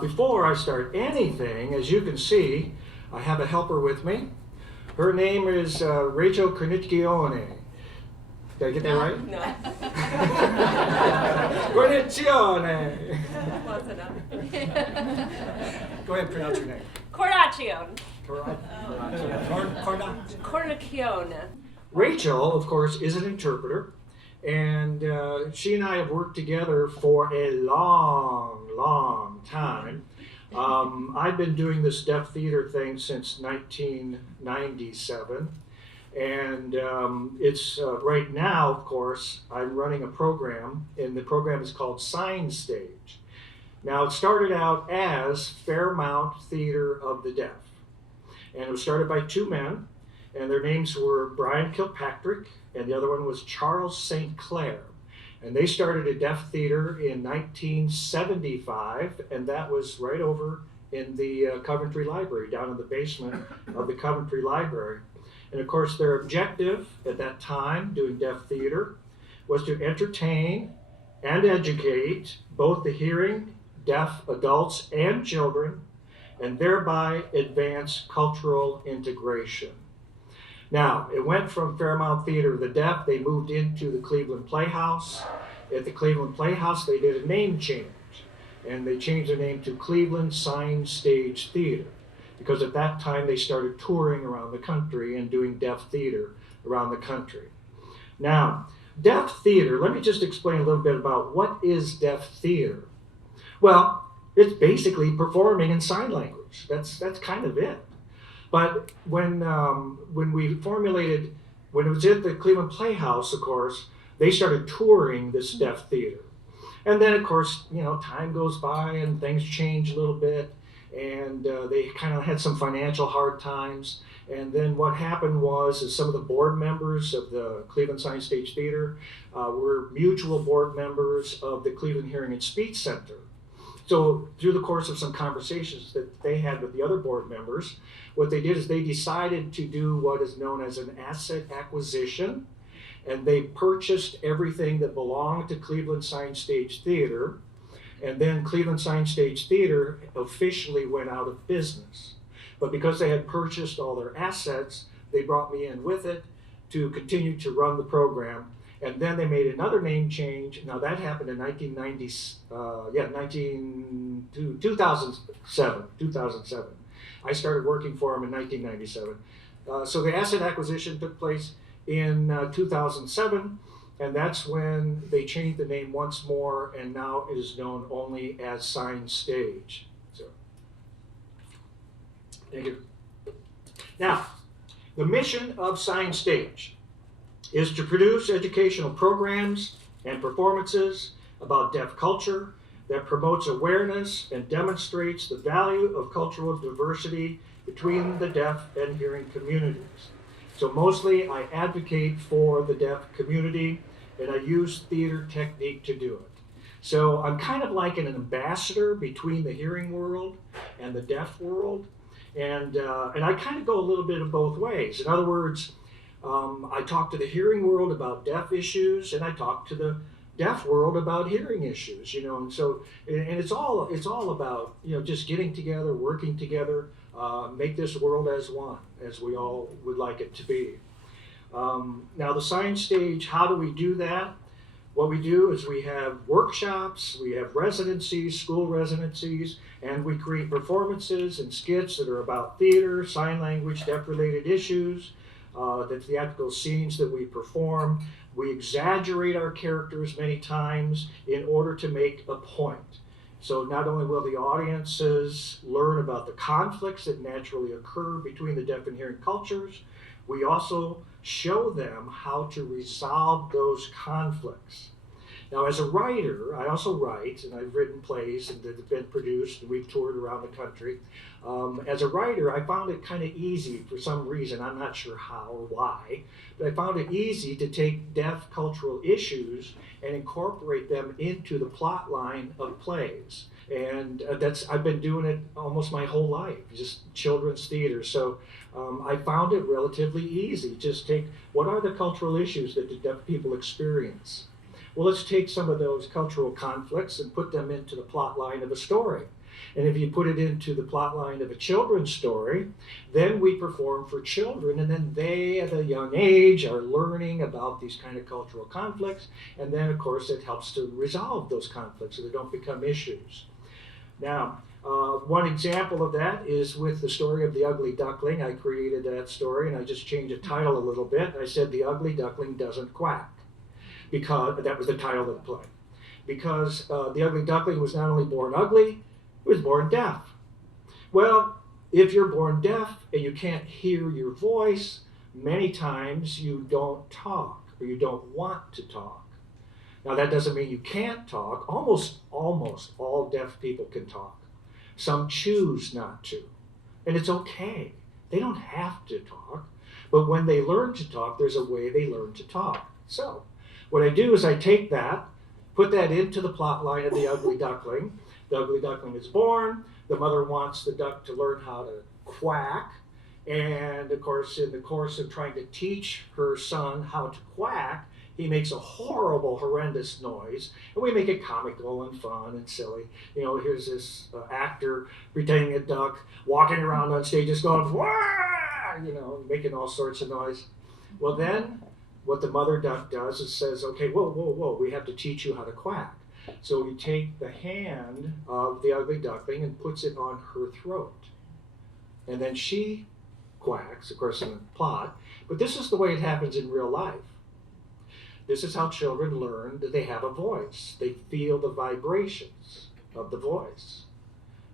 before I start anything, as you can see, I have a helper with me. Her name is Rachel Cornicchione. Did I get that right? No. Cornicchione. Close enough. Go ahead and pronounce your name. Cornacchione. Cornacchione. Rachel, of course, is an interpreter, and she and I have worked together for a long time. I've been doing this deaf theater thing since 1997, and it's right now, of course, I'm running a program, and the program is called Sign Stage. Now, it started out as Fairmount Theater of the Deaf, and it was started by two men, and their names were Brian Kilpatrick, and the other one was Charles St. Clair. And they started a deaf theater in 1975, and that was right over in the Coventry Library, down in the basement of the Coventry Library. And of course, their objective at that time, doing deaf theater, was to entertain and educate both the hearing, deaf adults and children, and thereby advance cultural integration. Now, it went from Fairmount Theater of the Deaf, they moved into the Cleveland Playhouse. At the Cleveland Playhouse, they did a name change, and they changed their name to Cleveland Sign Stage Theater, because at that time they started touring around the country and doing deaf theater around the country. Now, deaf theater, let me just explain a little bit about what is deaf theater. Well, it's basically performing in sign language. That's kind of it. But when we formulated, when it was at the Cleveland Playhouse, of course, they started touring this deaf theater. And then, of course, time goes by and things change a little bit, and they kind of had some financial hard times. And then what happened was some of the board members of the Cleveland Sign Stage Theater were mutual board members of the Cleveland Hearing and Speech Center. So through the course of some conversations that they had with the other board members, what they did is they decided to do what is known as an asset acquisition, and they purchased everything that belonged to Cleveland Sign Stage Theater, and then Cleveland Sign Stage Theater officially went out of business. But because they had purchased all their assets, they brought me in with it to continue to run the program. And then they made another name change. Now that happened in 2007. I started working for them in 1997. So the asset acquisition took place in 2007, and that's when they changed the name once more, and now it is known only as Sign Stage. So, thank you. Now, the mission of Sign Stage is to produce educational programs and performances about deaf culture that promotes awareness and demonstrates the value of cultural diversity between the deaf and hearing communities. So mostly I advocate for the deaf community, and I use theater technique to do it. So I'm kind of like an ambassador between the hearing world and the deaf world, and I kind of go a little bit of both ways. In other words, I talk to the hearing world about deaf issues, and I talk to the deaf world about hearing issues, and so, and it's all about, just getting together, working together, make this world as one, as we all would like it to be. Now the Sign Stage, how do we do that? What we do is we have workshops, we have residencies, school residencies, and we create performances and skits that are about theater, sign language, deaf-related issues, the theatrical scenes that we perform. We exaggerate our characters many times in order to make a point. So not only will the audiences learn about the conflicts that naturally occur between the deaf and hearing cultures, we also show them how to resolve those conflicts. Now, as a writer, I also write, and I've written plays that have been produced, and we've toured around the country. As a writer, I found it kind of easy for some reason, I'm not sure how or why, but I found it easy to take deaf cultural issues and incorporate them into the plot line of plays. And I've been doing it almost my whole life, just children's theater. So I found it relatively easy. Just take, what are the cultural issues that the deaf people experience? Well, let's take some of those cultural conflicts and put them into the plot line of a story. And if you put it into the plot line of a children's story, then we perform for children, and then they, at a young age, are learning about these kind of cultural conflicts, and then, of course, it helps to resolve those conflicts so they don't become issues. Now, one example of that is with the story of the ugly duckling. I created that story, and I just changed the title a little bit. I said, "The Ugly Duckling Doesn't Quack," because that was the title of the play. Because the ugly duckling was not only born ugly, he was born deaf. Well, if you're born deaf and you can't hear your voice, many times you don't talk or you don't want to talk. Now that doesn't mean you can't talk. Almost all deaf people can talk. Some choose not to, and it's okay. They don't have to talk, but when they learn to talk, there's a way they learn to talk. So what I do is I take that, put that into the plot line of the ugly duckling. The ugly duckling is born. The mother wants the duck to learn how to quack. And of course, in the course of trying to teach her son how to quack, he makes a horrible, horrendous noise. And we make it comical and fun and silly. You know, here's this actor pretending a duck, walking around on stage just going, "Wah!" You know, making all sorts of noise. Well, then what the mother duck does is says, "Okay, whoa, we have to teach you how to quack." So you take the hand of the ugly duckling and puts it on her throat. And then she quacks, of course, in the plot. But this is the way it happens in real life. This is how children learn that they have a voice. They feel the vibrations of the voice.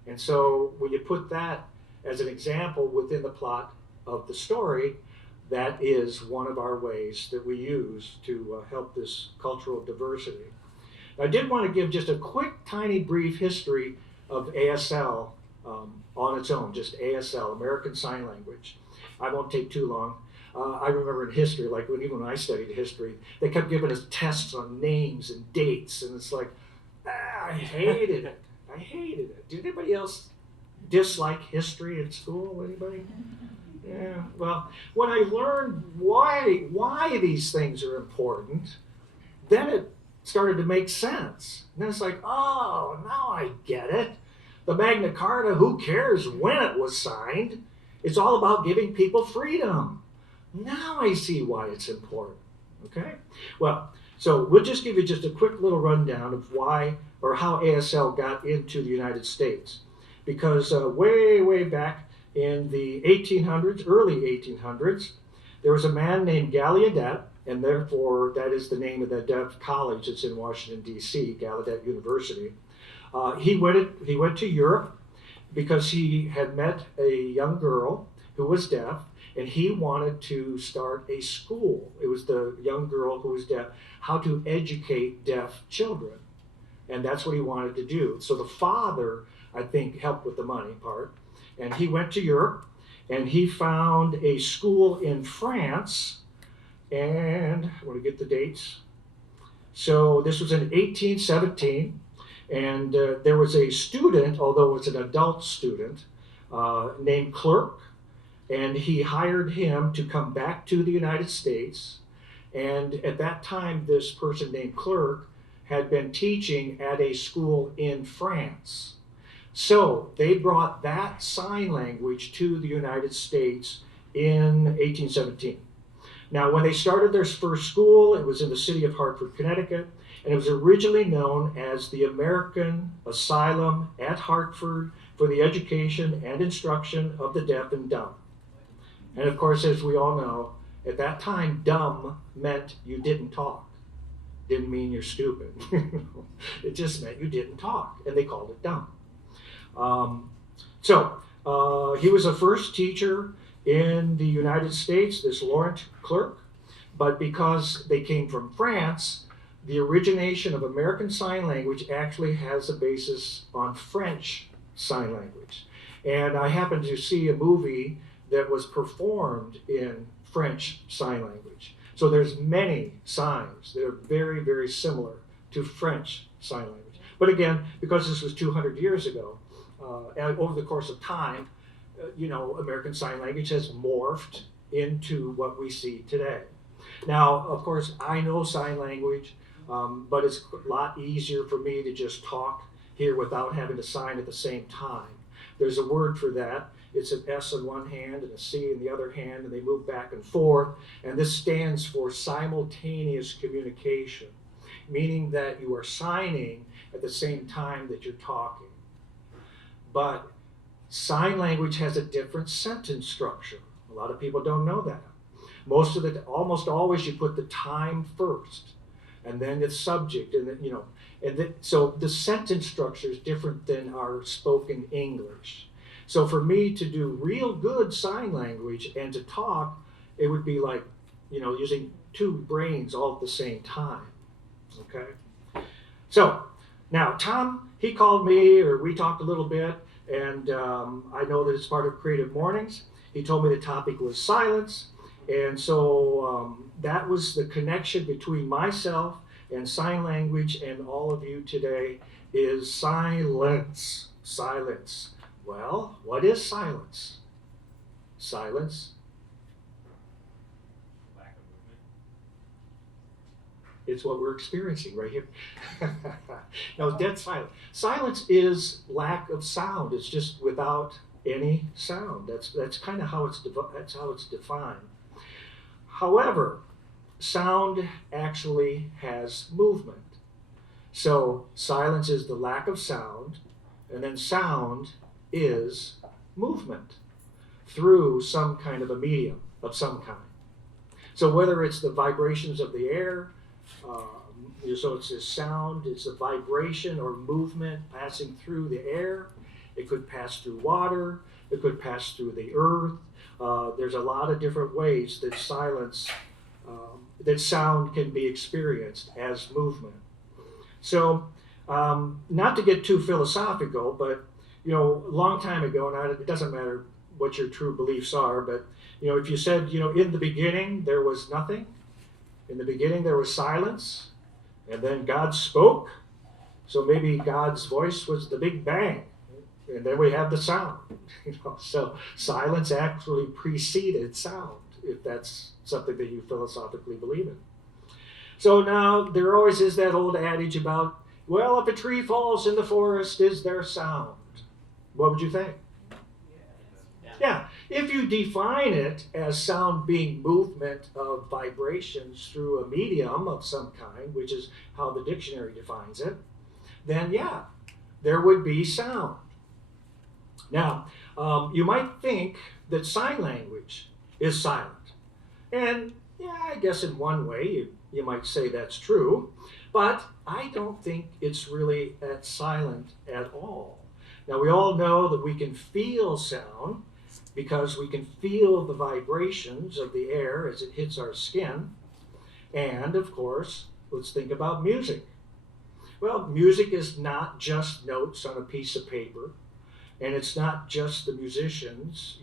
And so when you put that as an example within the plot of the story, that is one of our ways that we use to help this cultural diversity. I did want to give just a quick, tiny, brief history of ASL on its own, just ASL, American Sign Language. I won't take too long. I remember in history, like even when I studied history, they kept giving us tests on names and dates, and it's like, I hated it. I hated it. Did anybody else dislike history in school? Anybody? Yeah. Well, when I learned why these things are important, then it started to make sense. And then it's like, oh, now I get it. The Magna Carta, who cares when it was signed? It's all about giving people freedom. Now I see why it's important. Okay? Well, so we'll just give you just a quick little rundown of why or how ASL got into the United States. Because way back in the 1800s, early 1800s, there was a man named Gallaudet, and therefore that is the name of the deaf college that's in Washington, D.C., Gallaudet University. He went to Europe because he had met a young girl who was deaf, and he wanted to start a school. It was the young girl who was deaf, how to educate deaf children. And that's what he wanted to do. So the father, I think, helped with the money part. And he went to Europe, and he found a school in France. And I want to get the dates. So this was in 1817. And there was a student, although it was an adult student, named Clerk. And he hired him to come back to the United States. And at that time, this person named Clerk had been teaching at a school in France. So they brought that sign language to the United States in 1817. Now, when they started their first school, it was in the city of Hartford, Connecticut, and it was originally known as the American Asylum at Hartford for the Education and Instruction of the Deaf and Dumb. And of course, as we all know, at that time, dumb meant you didn't talk. Didn't mean you're stupid. It just meant you didn't talk, and they called it dumb. He was the first teacher in the United States, this Laurent Clerk, but because they came from France, the origination of American Sign Language actually has a basis on French Sign Language. And I happened to see a movie that was performed in French Sign Language. So there's many signs that are very, very similar to French Sign Language. But again, because this was 200 years ago, over the course of time, American Sign Language has morphed into what we see today. Now, of course, I know sign language. But it's a lot easier for me to just talk here without having to sign at the same time. There's a word for that. It's an S in one hand and a C in the other hand, and they move back and forth. And this stands for simultaneous communication, meaning that you are signing at the same time that you're talking. But sign language has a different sentence structure. A lot of people don't know that. Almost always, you put the time first, and then the subject, and so the sentence structure is different than our spoken English. So for me to do real good sign language and to talk, it would be like, using two brains all at the same time. Okay. So now Tom, he called me, or we talked a little bit, and I know that it's part of Creative Mornings. He told me the topic was silence, and so that was the connection between myself and sign language and all of you today is silence. Silence. Well, what is silence? Silence. Lack of movement. It's what we're experiencing right here. No, dead silence. Silence is lack of sound. It's just without any sound. That's kind of how it's defined. However, sound actually has movement. So silence is the lack of sound, and then sound is movement through some kind of a medium of some kind. So whether it's the vibrations of the air, so it's a sound, it's a vibration or movement passing through the air. It could pass through water. It could pass through the earth. There's a lot of different ways that that sound can be experienced as movement. So, not to get too philosophical, but a long time ago, and it doesn't matter what your true beliefs are, but if you said, in the beginning there was nothing, in the beginning there was silence, and then God spoke, so maybe God's voice was the Big Bang, and then we have the sound. So silence actually preceded sound, if that's something that you philosophically believe in. So now there always is that old adage about, well, if a tree falls in the forest, is there sound? What would you think? Yeah, if you define it as sound being movement of vibrations through a medium of some kind, which is how the dictionary defines it, then yeah, there would be sound. Now, you might think that sign language is silent. And yeah, I guess in one way you might say that's true, but I don't think it's really that silent at all. Now, we all know that we can feel sound because we can feel the vibrations of the air as it hits our skin. And of course, let's think about music. Well, music is not just notes on a piece of paper, and it's not just the musicians,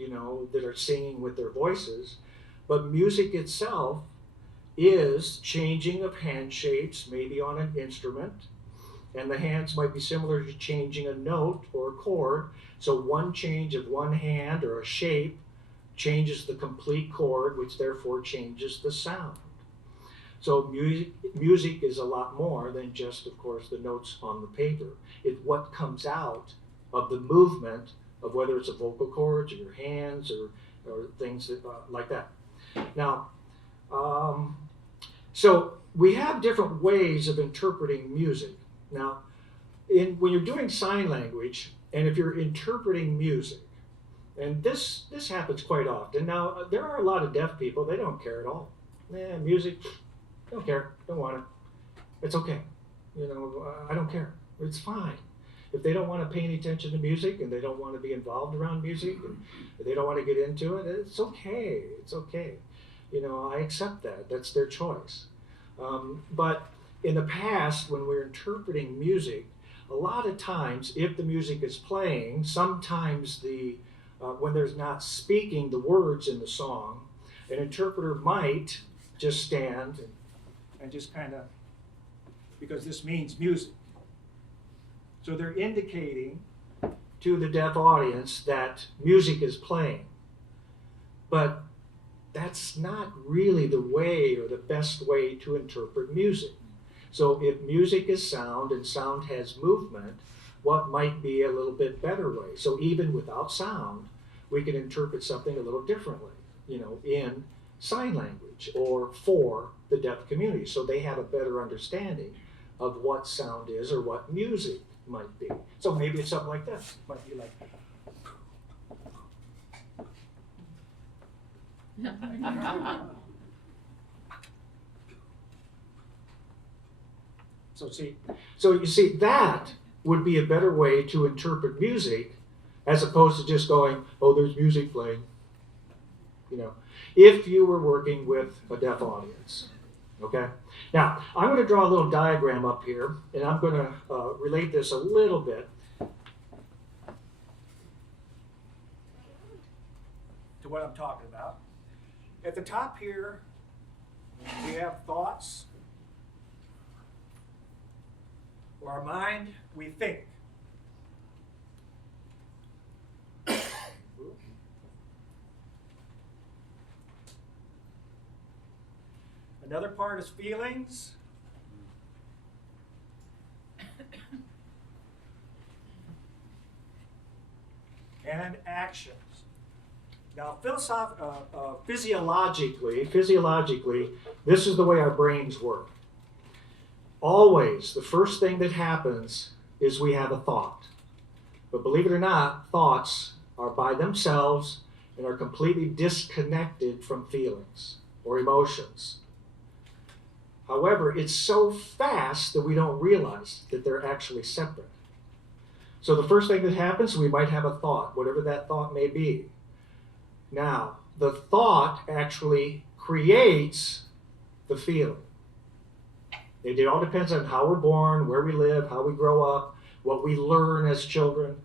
that are singing with their voices, but music itself is changing of hand shapes, maybe on an instrument, and the hands might be similar to changing a note or a chord. So one change of one hand or a shape changes the complete chord, which therefore changes the sound. So music is a lot more than just, of course, the notes on the paper. It's what comes out of the movement of whether it's a vocal cords or your hands or things like that. Now, so we have different ways of interpreting music. Now, when you're doing sign language, and if you're interpreting music, and this happens quite often. Now, there are a lot of deaf people, they don't care at all. Music, don't care, don't want it. It's okay. I don't care. It's fine. If they don't want to pay any attention to music and they don't want to be involved around music and they don't want to get into it, it's okay. It's okay. I accept that. That's their choice. But in the past, when we're interpreting music, a lot of times, if the music is playing, sometimes when there's not speaking the words in the song, an interpreter might just stand and just kind of, because this means music. So they're indicating to the deaf audience that music is playing. But that's not really the way or the best way to interpret music. So if music is sound and sound has movement, what might be a little bit better way? So even without sound, we can interpret something a little differently, in sign language or for the deaf community. So they have a better understanding of what sound is or what music might be. So maybe it's something like this. It might be like, so you see, that would be a better way to interpret music as opposed to just going, oh, there's music playing. If you were working with a deaf audience. Okay? Now, I'm going to draw a little diagram up here, and I'm going to relate this a little bit to what I'm talking about. At the top here, we have thoughts, or our mind, we think. Another part is feelings. And actions. Now, physiologically, this is the way our brains work. Always, the first thing that happens is we have a thought. But believe it or not, thoughts are by themselves and are completely disconnected from feelings or emotions. However, it's so fast that we don't realize that they're actually separate. So the first thing that happens, we might have a thought, whatever that thought may be. Now, the thought actually creates the feeling. It all depends on how we're born, where we live, how we grow up, what we learn as children,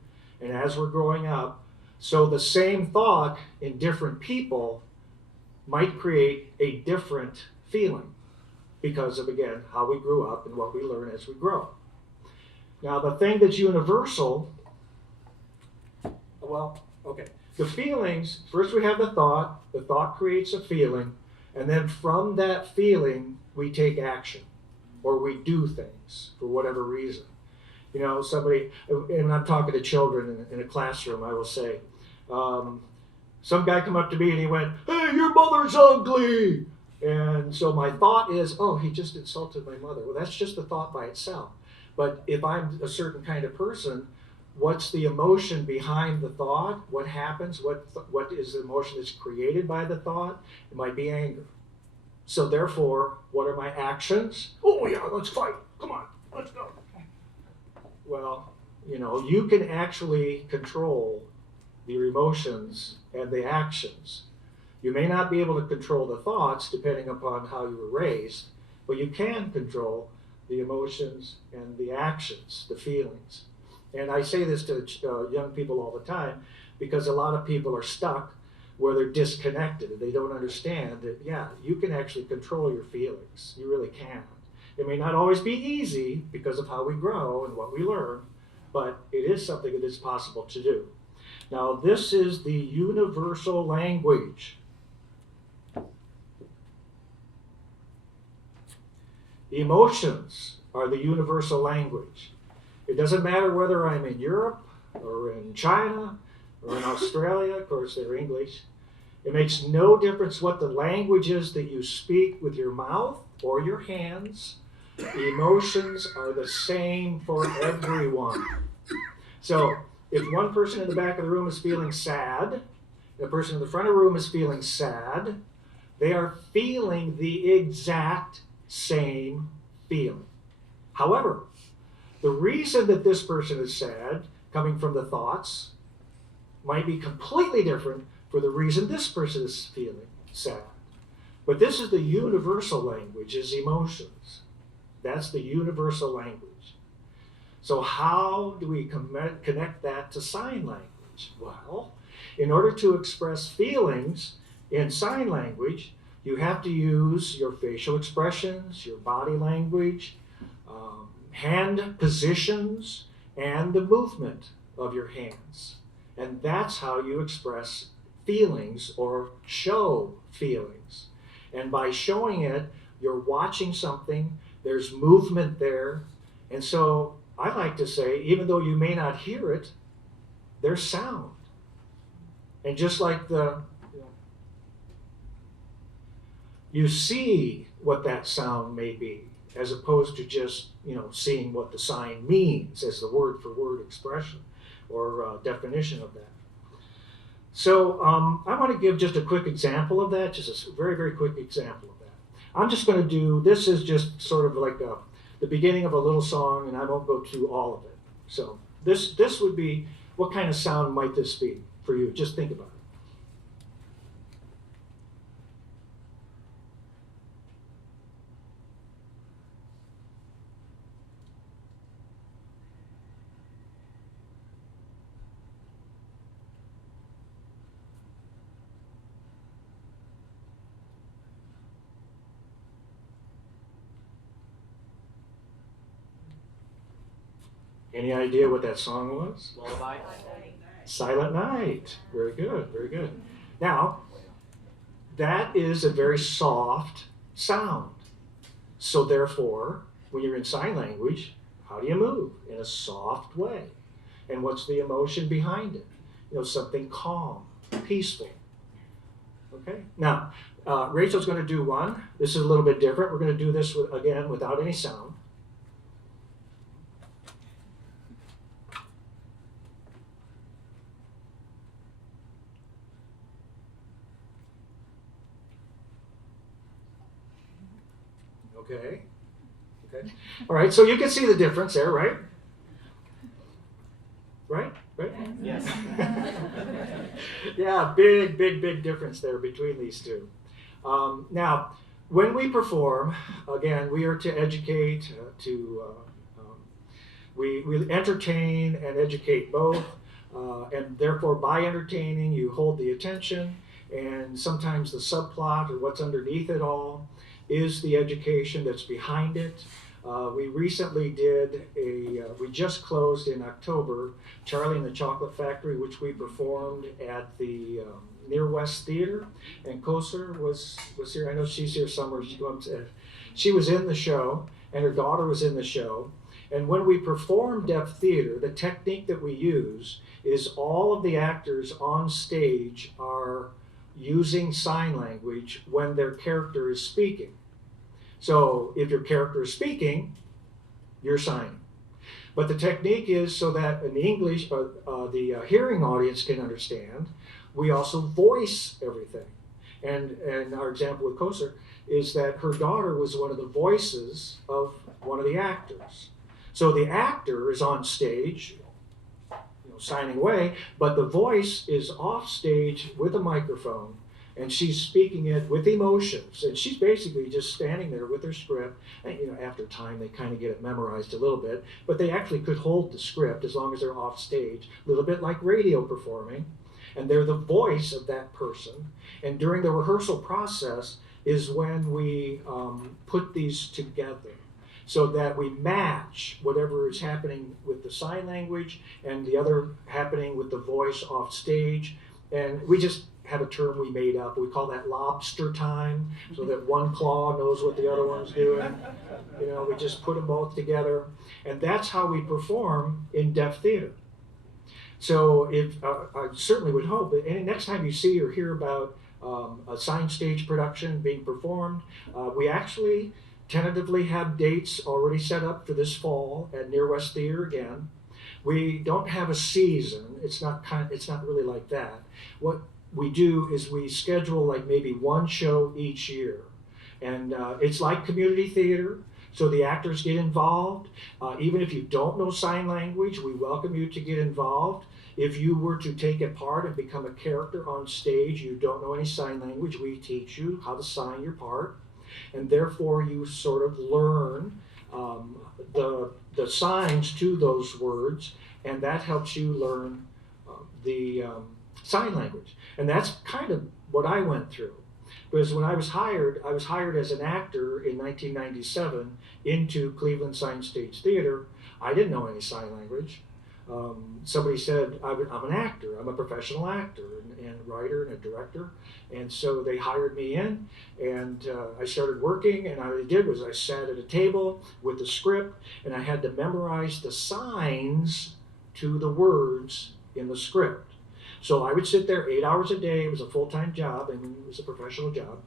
and as we're growing up. So the same thought in different people might create a different feeling because of, again, how we grew up and what we learn as we grow. Now, the thing that's universal, the feelings, first we have the thought creates a feeling, and then from that feeling, we take action, or we do things for whatever reason. Somebody, and I'm talking to children in a classroom, I will say, some guy come up to me and he went, "Hey, your mother's ugly!" And so my thought is, oh, he just insulted my mother. Well, that's just a thought by itself. But if I'm a certain kind of person, what's the emotion behind the thought? What happens? What is the emotion that's created by the thought? It might be anger. So therefore, what are my actions? Oh yeah, let's fight. Come on, let's go. Well, you can actually control your emotions and the actions. You may not be able to control the thoughts depending upon how you were raised, but you can control the emotions and the actions, the feelings. And I say this to young people all the time because a lot of people are stuck where they're disconnected. They don't understand that, yeah, you can actually control your feelings. You really can. It may not always be easy because of how we grow and what we learn, but it is something that is possible to do. Now, this is the universal language. Emotions are the universal language. It doesn't matter whether I'm in Europe or in China or in Australia, of course they're English. It makes no difference what the language is that you speak with your mouth or your hands. Emotions are the same for everyone. So if one person in the back of the room is feeling sad, and the person in the front of the room is feeling sad, they are feeling the exact same feeling. However, the reason that this person is sad, coming from the thoughts, might be completely different for the reason this person is feeling sad. But this is the universal language, is emotions. That's the universal language. So how do we connect that to sign language? Well, in order to express feelings in sign language, you have to use your facial expressions, your body language, hand positions, and the movement of your hands. And that's how you express feelings or show feelings. And by showing it, you're watching something there's movement there. And so I like to say, even though you may not hear it, there's sound. And just like you see what that sound may be, as opposed to just seeing what the sign means as the word for word expression or definition of that. So I want to give just a quick example of that, just a very, very quick example of that. I'm just going to do, this is just sort of like the beginning of a little song, and I won't go through all of it. So this would be, what kind of sound might this be for you? Just think about it. Any idea what that song was? Lullaby. Silent Night. Very good, very good. Now, that is a very soft sound. So therefore, when you're in sign language, how do you move? In a soft way. And what's the emotion behind it? Something calm, peaceful. Okay? Now, Rachel's going to do one. This is a little bit different. We're going to do this, again, without any sound. Okay. Okay. All right. So you can see the difference there, right? Right? Right? Yes. Yeah, big, big, big difference there between these two. Now, when we perform, again, we are to educate, we entertain and educate both, and therefore by entertaining, you hold the attention, and sometimes the subplot or what's underneath it all is the education that's behind it. We recently we just closed in October, Charlie and the Chocolate Factory, which we performed at the Near West Theater, and Koser was here. I know she's here somewhere. She was in the show, and her daughter was in the show. And when we perform deaf theater, the technique that we use is all of the actors on stage are using sign language when their character is speaking. So if your character is speaking, you're signing. But the technique is so that in English, the hearing audience can understand, we also voice everything. And our example with Koser is that her daughter was one of the voices of one of the actors. So the actor is on stage, signing away, but the voice is off stage with a microphone, and she's speaking it with emotions, and she's basically just standing there with her script. And, after time they kind of get it memorized a little bit, but they actually could hold the script as long as they're off stage, a little bit like radio performing, and they're the voice of that person. And during the rehearsal process is when we put these together, so that we match whatever is happening with the sign language and the other happening with the voice off stage. And we just have a term we made up. We call that lobster time, so that one claw knows what the other one's doing. We just put them both together. And that's how we perform in deaf theater. So I certainly would hope that next time you see or hear about a sign stage production being performed, we actually tentatively have dates already set up for this fall at Near West Theater again. We don't have a season. It's not really like that. What we do is we schedule like maybe one show each year, and it's like community theater. So the actors get involved. Even if you don't know sign language, we welcome you to get involved. If you were to take it part and become a character on stage, you don't know any sign language, we teach you how to sign your part. And therefore you sort of learn the signs to those words, and that helps you learn the sign language. And that's kind of what I went through. Because when I was hired as an actor in 1997 into Cleveland Sign Stage Theater. I didn't know any sign language. Somebody said, I'm an actor, I'm a professional actor. And writer and a director. And so they hired me in, and I started working. And what I did was I sat at a table with the script, and I had to memorize the signs to the words in the script. So I would sit there 8 hours a day. It was a full-time job, and it was a professional job.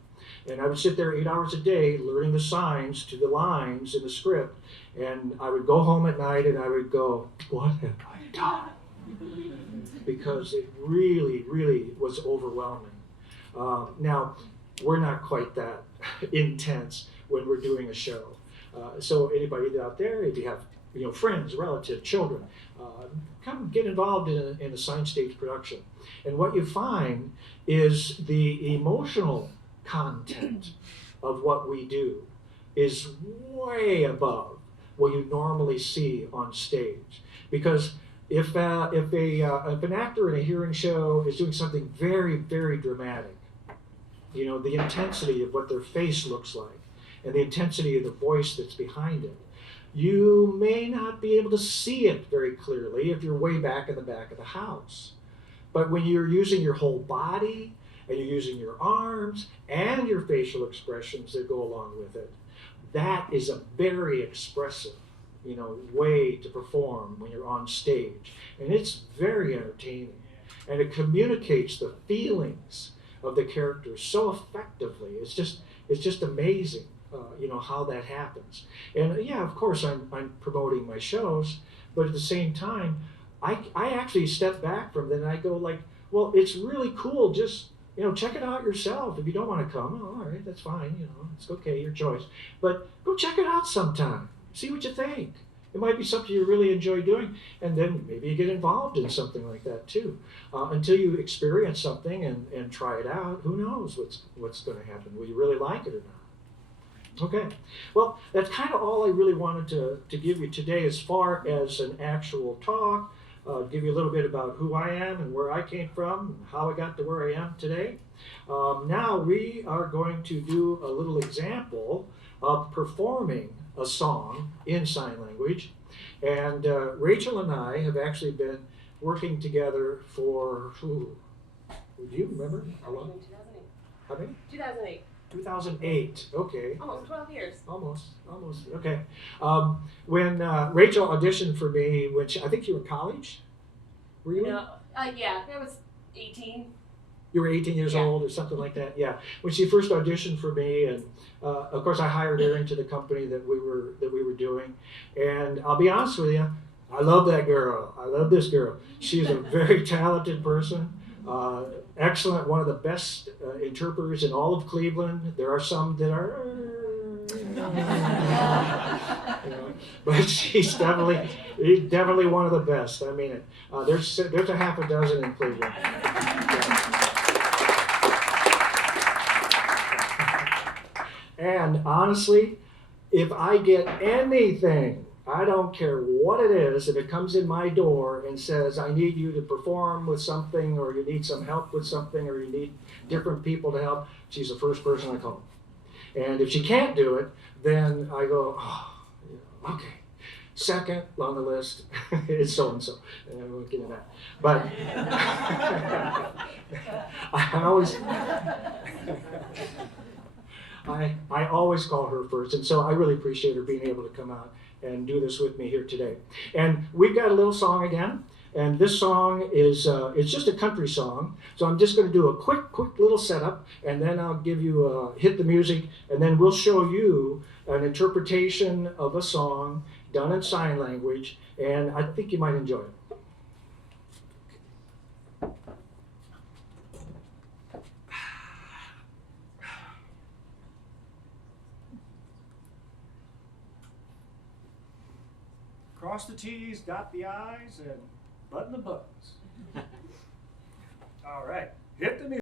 And I would sit there 8 hours a day learning the signs to the lines in the script. And I would go home at night and I would go, what have I done? Because it really, really was overwhelming. Now, we're not quite that intense when we're doing a show. So anybody out there, if you have friends, relatives, children, come get involved in a sign stage production. And what you find is the emotional content of what we do is way above what you normally see on stage. Because if an actor in a hearing show is doing something very, very dramatic, the intensity of what their face looks like and the intensity of the voice that's behind it, you may not be able to see it very clearly if you're way back in the back of the house. But when you're using your whole body and you're using your arms and your facial expressions that go along with it, that is a very expressive, way to perform when you're on stage. And it's very entertaining. And it communicates the feelings of the characters so effectively. It's just amazing, how that happens. And yeah, of course, I'm promoting my shows, but at the same time, I actually step back from that and I go like, well, it's really cool. Just check it out yourself. If you don't want to come, all right, that's fine. It's okay, your choice. But go check it out sometime. See what you think. It might be something you really enjoy doing, and then maybe you get involved in something like that too. Until you experience something and try it out, who knows what's going to happen? Will you really like it or not? Okay, well, that's kind of all I really wanted to give you today as far as an actual talk. Give you a little bit about who I am and where I came from, and how I got to where I am today. Now we are going to do a little example of performing a song in sign language. And Rachel and I have actually been working together for, do you remember how long? 2008. How many? 2008. 2008, okay. Almost 12 years. Almost, okay. When Rachel auditioned for me, I think you were in college? Were you? No, yeah, I was 18. You were 18 years old or something like that, yeah. When she first auditioned for me, and of course I hired her into the company that we were doing. And I'll be honest with you, I love that girl. I love this girl. She's a very talented person. Excellent, one of the best interpreters in all of Cleveland. There are some that are, but she's definitely one of the best. I mean it. There's a half a dozen in Cleveland. And honestly, if I get anything, I don't care what it is, if it comes in my door and says, I need you to perform with something, or you need some help with something, or you need different people to help, she's the first person I call. And if she can't do it, then I go, okay. Second on the list is so-and-so. And I won't get into that. But I always call her first. And so I really appreciate her being able to come out and do this with me here today. And we've got a little song again. And this song is, it's just a country song. So I'm just going to do a quick little setup, and then I'll give you, hit the music, and then we'll show you an interpretation of a song done in sign language, and I think you might enjoy it. Cross the T's, dot the I's, and button the buttons. All right, hit the music.